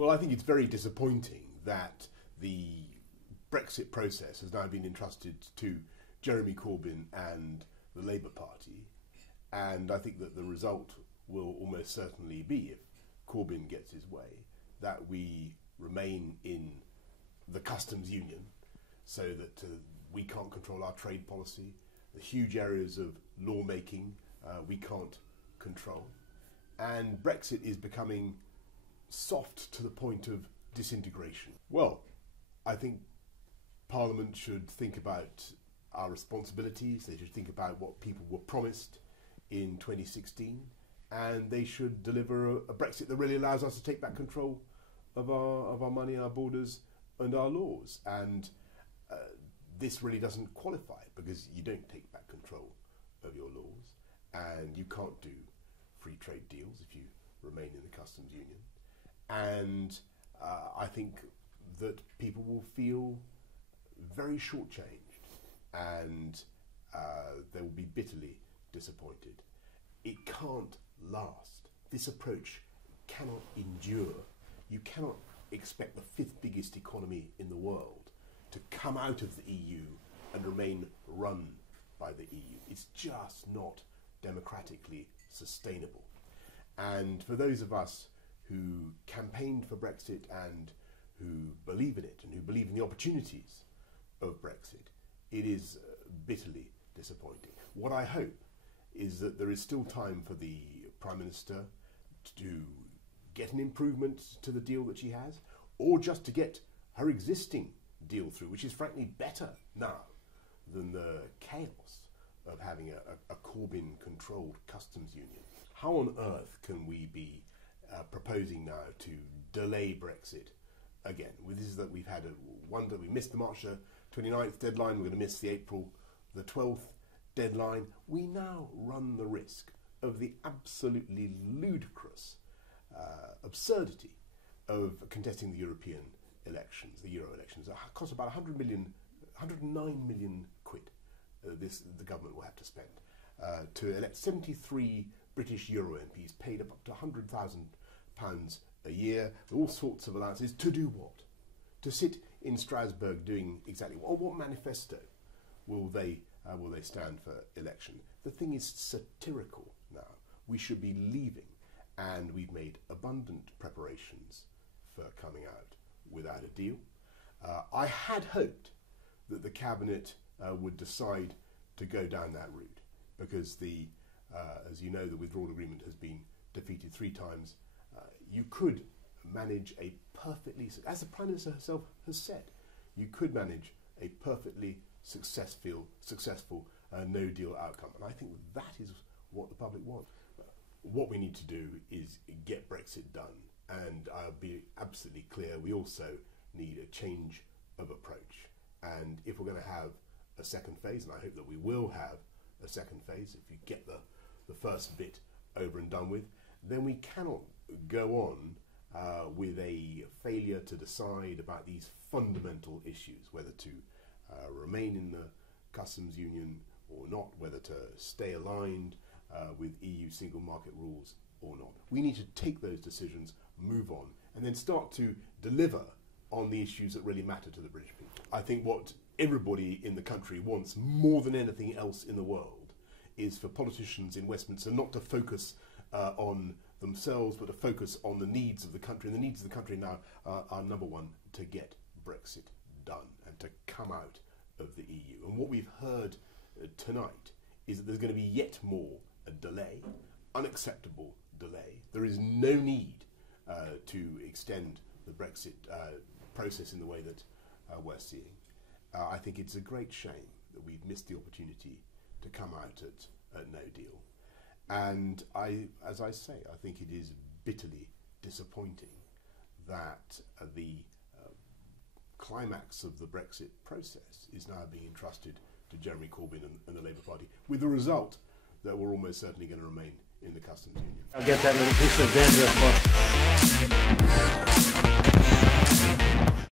Well, I think it's very disappointing that the Brexit process has now been entrusted to Jeremy Corbyn and the Labour Party, and I think that the result will almost certainly be, if Corbyn gets his way, that we remain in the customs union, so that we can't control our trade policy, the huge areas of lawmaking we can't control, and Brexit is becoming soft to the point of disintegration. Well, I think Parliament should think about our responsibilities, they should think about what people were promised in 2016, and they should deliver a Brexit that really allows us to take back control of our money, our borders and our laws. And this really doesn't qualify, because you don't take back control of your laws, and you can't do free trade deals if you remain in the customs union. And I think that people will feel very shortchanged, and they will be bitterly disappointed. It can't last. This approach cannot endure. You cannot expect the fifth biggest economy in the world to come out of the EU and remain run by the EU. It's just not democratically sustainable. And for those of us who campaigned for Brexit and who believe in it and who believe in the opportunities of Brexit, it is bitterly disappointing. What I hope is that there is still time for the Prime Minister to get an improvement to the deal that she has, or just to get her existing deal through, which is frankly better now than the chaos of having a Corbyn-controlled customs union. How on earth can we be proposing now to delay Brexit again? This is that we've had one that we missed the March 29th deadline, we're going to miss the April the 12th deadline. We now run the risk of the absolutely ludicrous absurdity of contesting the European elections, the Euro elections. It costs about 109 million quid the government will have to spend to elect 73 British Euro MPs, paid up to £100,000 a year, with all sorts of allowances. To do what? To sit in Strasbourg doing exactly what? Or what manifesto will they stand for election? The thing is satirical now. We should be leaving, and we've made abundant preparations for coming out without a deal. I had hoped that the Cabinet would decide to go down that route, because as you know, the withdrawal agreement has been defeated 3 times. You could manage a perfectly, as the Prime Minister herself has said, you could manage a perfectly successful no-deal outcome. And I think that is what the public want. What we need to do is get Brexit done. And I'll be absolutely clear, we also need a change of approach. And if we're going to have a second phase, and I hope that we will have a second phase, if you get the first bit over and done with, then we cannot go on with a failure to decide about these fundamental issues, whether to remain in the customs union or not, whether to stay aligned with EU single market rules or not. We need to take those decisions, move on, and then start to deliver on the issues that really matter to the British people. I think what everybody in the country wants more than anything else in the world is for politicians in Westminster not to focus on themselves, but to focus on the needs of the country. And the needs of the country now are number one, to get Brexit done and to come out of the EU. And what we've heard tonight is that there's going to be yet more a delay, unacceptable delay. There is no need to extend the Brexit process in the way that we're seeing. I think it's a great shame that we've missed the opportunity to come out at no deal. And as I say, I think it is bitterly disappointing that the climax of the Brexit process is now being entrusted to Jeremy Corbyn and the Labour Party, with the result that we're almost certainly going to remain in the customs union. I'll get that little piece of dandruff.